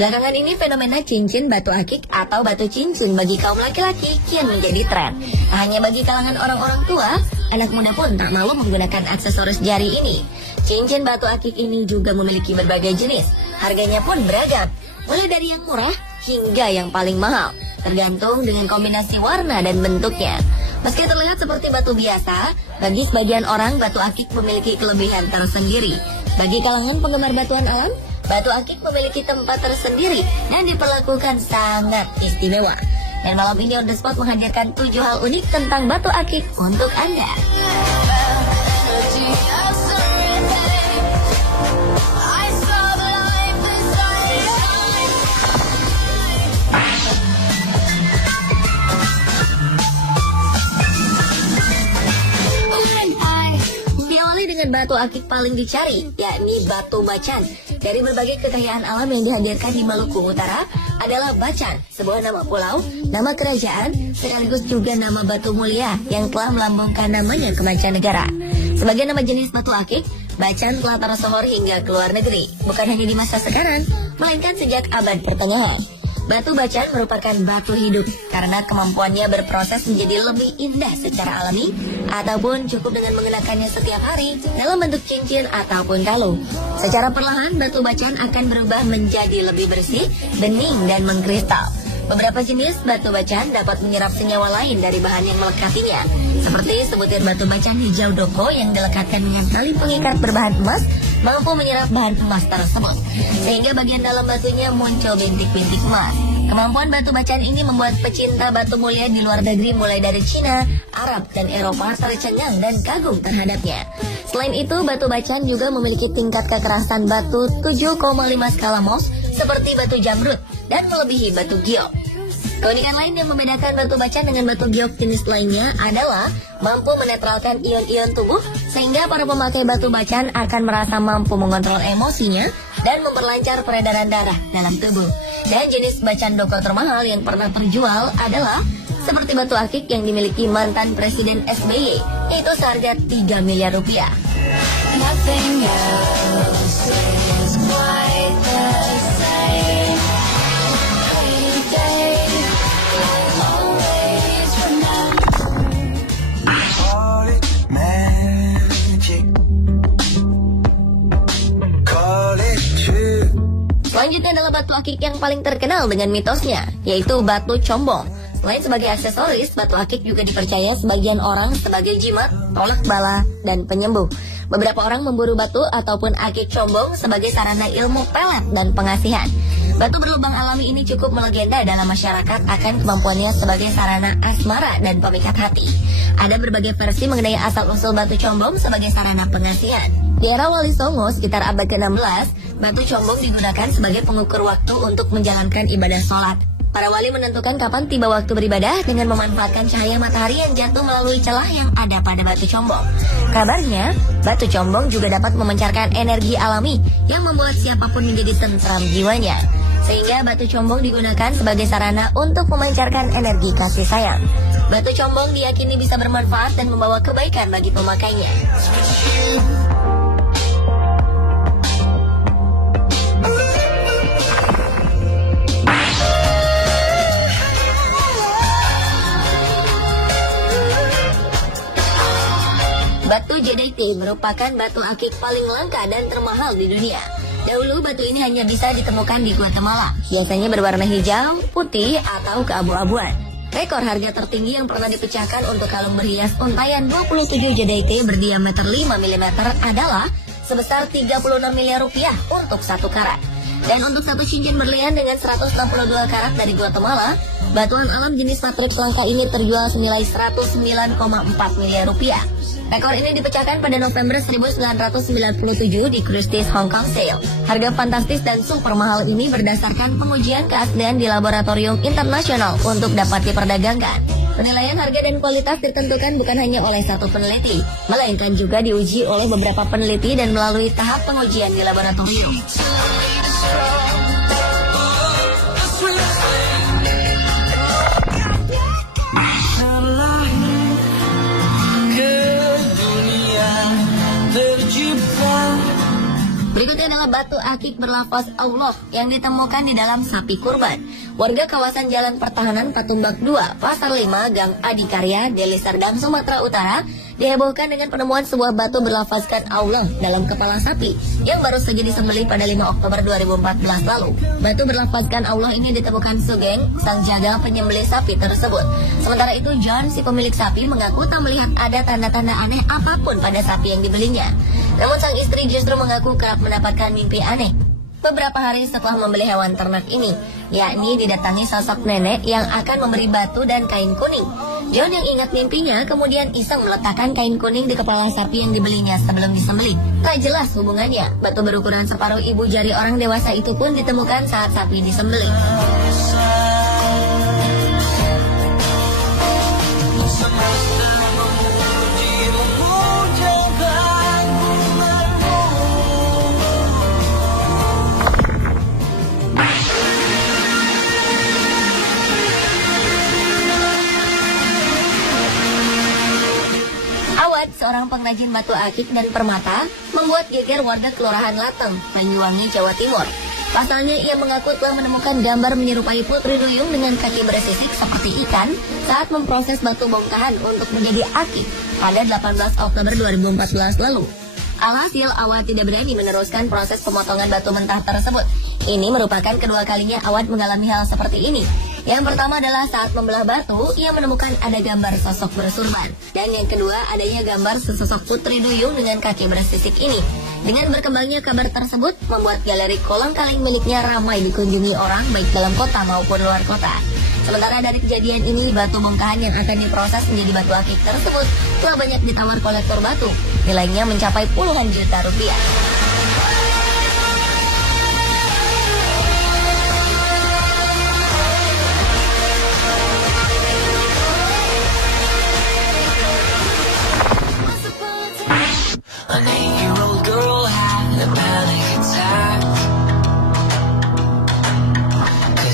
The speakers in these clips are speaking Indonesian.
Belakangan ini fenomena cincin batu akik atau batu cincin bagi kaum laki-laki kian menjadi tren. Tak hanya bagi kalangan orang-orang tua, anak muda pun tak malu menggunakan aksesoris jari ini. Cincin batu akik ini juga memiliki berbagai jenis. Harganya pun beragam, mulai dari yang murah hingga yang paling mahal, tergantung dengan kombinasi warna dan bentuknya. Meski terlihat seperti batu biasa, bagi sebagian orang batu akik memiliki kelebihan tersendiri. Bagi kalangan penggemar batuan alam, batu akik memiliki tempat tersendiri dan diperlakukan sangat istimewa. Dan malam ini On The Spot menghadirkan 7 hal unik tentang batu akik untuk Anda. Dengan batu akik paling dicari, yakni batu bacan. Dari berbagai kekayaan alam yang dihadirkan di Maluku Utara adalah Bacan, sebuah nama pulau, nama kerajaan, sekaligus juga nama batu mulia yang telah melambungkan namanya ke mancanegara. Sebagai nama jenis batu akik, Bacan telah tersohor hingga ke luar negeri, bukan hanya di masa sekarang, melainkan sejak abad pertengahan. Batu bacan merupakan batu hidup karena kemampuannya berproses menjadi lebih indah secara alami ataupun cukup dengan mengenakannya setiap hari dalam bentuk cincin ataupun kalung. Secara perlahan batu bacan akan berubah menjadi lebih bersih, bening dan mengkristal. Beberapa jenis batu bacan dapat menyerap senyawa lain dari bahan yang melekatinya, seperti sebutir batu bacan hijau doko yang dilekatkan dengan tali pengikat berbahan emas mampu menyerap bahan emas tersebut, sehingga bagian dalam batunya muncul bintik-bintik emas. Kemampuan batu bacan ini membuat pecinta batu mulia di luar negeri mulai dari Cina, Arab, dan Eropa tercengang dan kagum terhadapnya. Selain itu, batu bacan juga memiliki tingkat kekerasan batu 7,5 skala Mohs seperti batu jamrud dan melebihi batu giok. Keunikan lain yang membedakan batu bacan dengan batu giok jenis lainnya adalah mampu menetralkan ion-ion tubuh, sehingga para pemakai batu bacan akan merasa mampu mengontrol emosinya dan memperlancar peredaran darah dalam tubuh. Dan jenis bacan doko termahal yang pernah terjual adalah seperti batu akik yang dimiliki mantan Presiden SBY, yaitu seharga 3 miliar rupiah. Nothing else is quite the same. Selanjutnya adalah batu akik yang paling terkenal dengan mitosnya, yaitu batu combong. Selain sebagai aksesoris, batu akik juga dipercaya sebagian orang sebagai jimat, tolak bala, dan penyembuh. Beberapa orang memburu batu ataupun akik combong sebagai sarana ilmu pelet dan pengasihan. Batu berlubang alami ini cukup melegenda dalam masyarakat akan kemampuannya sebagai sarana asmara dan pemikat hati. Ada berbagai versi mengenai asal-usul batu combong sebagai sarana pengasihan. Di era Wali Songo sekitar abad ke-16, batu combong digunakan sebagai pengukur waktu untuk menjalankan ibadah sholat. Para wali menentukan kapan tiba waktu beribadah dengan memanfaatkan cahaya matahari yang jatuh melalui celah yang ada pada batu combong. Kabarnya, batu combong juga dapat memancarkan energi alami yang membuat siapapun menjadi tentram jiwanya. Sehingga batu combong digunakan sebagai sarana untuk memancarkan energi kasih sayang. Batu combong diyakini bisa bermanfaat dan membawa kebaikan bagi pemakainya. Batu Jadeite merupakan batu akik paling langka dan termahal di dunia. Dahulu batu ini hanya bisa ditemukan di Guatemala, biasanya berwarna hijau, putih, atau keabu-abuan. Rekor harga tertinggi yang pernah dipecahkan untuk kalung berhias untayan 27 Jadeite berdiameter 5 mm adalah sebesar 36 miliar rupiah untuk 1 karat. Dan untuk satu cincin berlian dengan 162 karat dari Guatemala, batuan alam jenis matrix langka ini terjual senilai 109,4 miliar rupiah. Rekor ini dipecahkan pada November 1997 di Christie's Hong Kong Sale. Harga fantastis dan super mahal ini berdasarkan pengujian keaslian di laboratorium internasional untuk dapat diperdagangkan. Penilaian harga dan kualitas ditentukan bukan hanya oleh satu peneliti, melainkan juga diuji oleh beberapa peneliti dan melalui tahap pengujian di laboratorium. Berikutnya adalah batu akik berlafaz Allah yang ditemukan di dalam sapi kurban. Warga kawasan Jalan Pertahanan Patumbak 2, Pasar 5, Gang Adikarya, Deli Serdang, Sumatera Utara dihebohkan dengan penemuan sebuah batu berlafazkan Allah dalam kepala sapi yang baru saja disembelih pada 5 Oktober 2014 lalu. Batu berlafazkan Allah ini ditemukan Sugeng, sang jagal penyembelih sapi tersebut. Sementara itu John, si pemilik sapi, mengaku tak melihat ada tanda-tanda aneh apapun pada sapi yang dibelinya. Namun sang istri justru mengaku kerap mendapatkan mimpi aneh beberapa hari setelah membeli hewan ternak ini, yakni didatangi sosok nenek yang akan memberi batu dan kain kuning. John yang ingat mimpinya kemudian iseng meletakkan kain kuning di kepala sapi yang dibelinya sebelum disembelih. Tak jelas hubungannya. Batu berukuran separuh ibu jari orang dewasa itu pun ditemukan saat sapi disembelih. Seorang pengrajin batu akik dan permata membuat geger warga Kelurahan Lateng, Banyuwangi, Jawa Timur. Pasalnya ia mengaku telah menemukan gambar menyerupai putri duyung dengan kaki bersisik seperti ikan saat memproses batu bongkahan untuk menjadi akik pada 18 Oktober 2014 lalu. Alhasil Awad tidak berani meneruskan proses pemotongan batu mentah tersebut. Ini merupakan kedua kalinya Awad mengalami hal seperti ini. Yang pertama adalah saat membelah batu, ia menemukan ada gambar sosok bersurban. Dan yang kedua, adanya gambar sesosok putri duyung dengan kaki bersisik ini. Dengan berkembangnya kabar tersebut, membuat galeri kolang-kaling miliknya ramai dikunjungi orang baik dalam kota maupun luar kota. Sementara dari kejadian ini, batu bongkahan yang akan diproses menjadi batu akik tersebut telah banyak ditawar kolektor batu. Nilainya mencapai puluhan juta rupiah.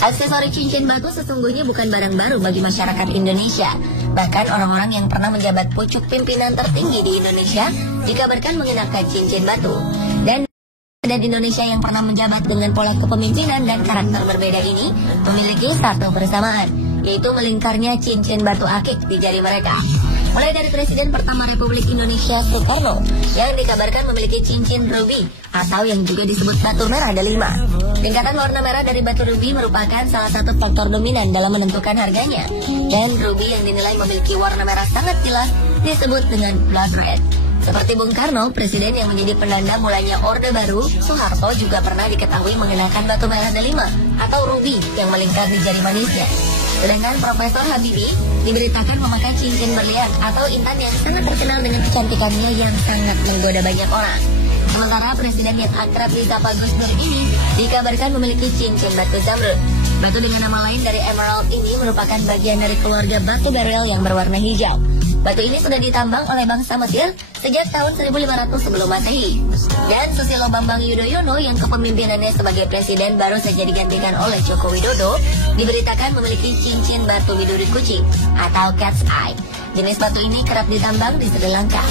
Aksesori cincin batu sesungguhnya bukan barang baru bagi masyarakat Indonesia. Bahkan orang-orang yang pernah menjabat pucuk pimpinan tertinggi di Indonesia dikabarkan mengenakan cincin batu. Dan Indonesia yang pernah menjabat dengan pola kepemimpinan dan karakter berbeda ini memiliki satu persamaan, yaitu melingkarnya cincin batu akik di jari mereka. Mulai dari Presiden pertama Republik Indonesia Soekarno yang dikabarkan memiliki cincin ruby atau yang juga disebut batu merah delima. Tingkatan warna merah dari batu ruby merupakan salah satu faktor dominan dalam menentukan harganya. Dan ruby yang dinilai memiliki warna merah sangat jelas disebut dengan blood red. Seperti Bung Karno, presiden yang menjadi penanda mulainya Orde Baru, Soeharto juga pernah diketahui mengenakan batu merah delima atau ruby yang melingkar di jari manisnya. Sedangkan Profesor Habibie diberitakan memakai cincin berlian atau intan yang sangat terkenal dengan kecantikannya yang sangat menggoda banyak orang. Sementara presiden yang akrab disapa Gus Dur ini dikabarkan memiliki cincin batu zamrud. Batu dengan nama lain dari emerald ini merupakan bagian dari keluarga batu beryl yang berwarna hijau. Batu ini sudah ditambang oleh bangsa Mesir sejak tahun 1500 sebelum Masehi. Dan Susilo Bambang Yudhoyono yang kepemimpinannya sebagai presiden baru saja digantikan oleh Joko Widodo diberitakan memiliki cincin batu biduri kucing atau cat's eye. Jenis batu ini kerap ditambang di Sri Lanka.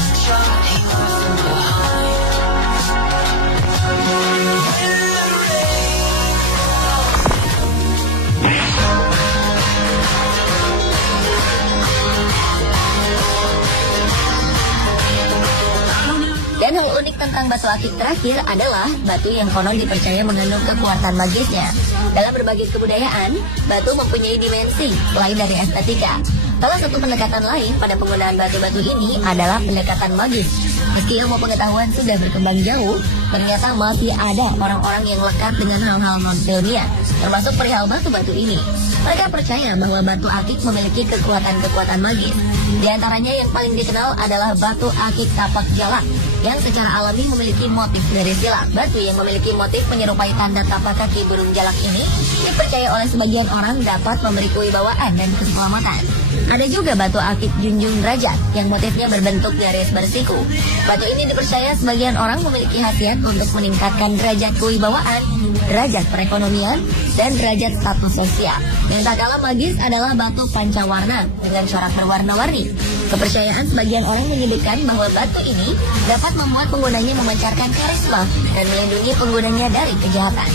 Dan hal unik tentang batu akik terakhir adalah batu yang konon dipercaya mengandung kekuatan magisnya. Dalam berbagai kebudayaan, batu mempunyai dimensi lain dari estetika. Salah satu pendekatan lain pada penggunaan batu-batu ini adalah pendekatan magis. Meski ilmu pengetahuan sudah berkembang jauh, ternyata masih ada orang-orang yang lekat dengan hal-hal non-ilmiah, termasuk perihal batu-batu ini. Mereka percaya bahwa batu akik memiliki kekuatan-kekuatan magis. Di antaranya yang paling dikenal adalah batu akik tapak jalak, yang secara alami memiliki motif dari silak. Batu yang memiliki motif menyerupai tanda tapak kaki burung jalak ini dipercaya oleh sebagian orang dapat memberi kewibawaan dan keselamatan. Ada juga batu akik junjung derajat yang motifnya berbentuk garis bersiku. Batu ini dipercaya sebagian orang memiliki khasiat untuk meningkatkan derajat kewibawaan, derajat perekonomian, dan derajat status sosial. Yang tak kalah magis adalah batu pancawarna dengan corak berwarna-warni. Kepercayaan sebagian orang menyebutkan bahwa batu ini dapat membuat penggunanya memancarkan karisma dan melindungi penggunanya dari kejahatan.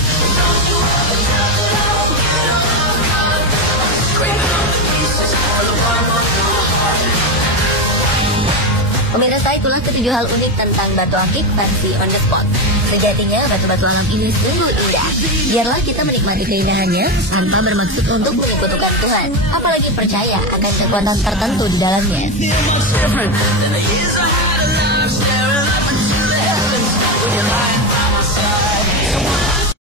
Pemirsa, itulah ketujuh hal unik tentang batu akik versi on the spot. Sejatinya batu-batu alam ini sungguh indah. Biarlah kita menikmati keindahannya tanpa bermaksud untuk menyekutukan Tuhan, apalagi percaya akan kekuatan tertentu di dalamnya.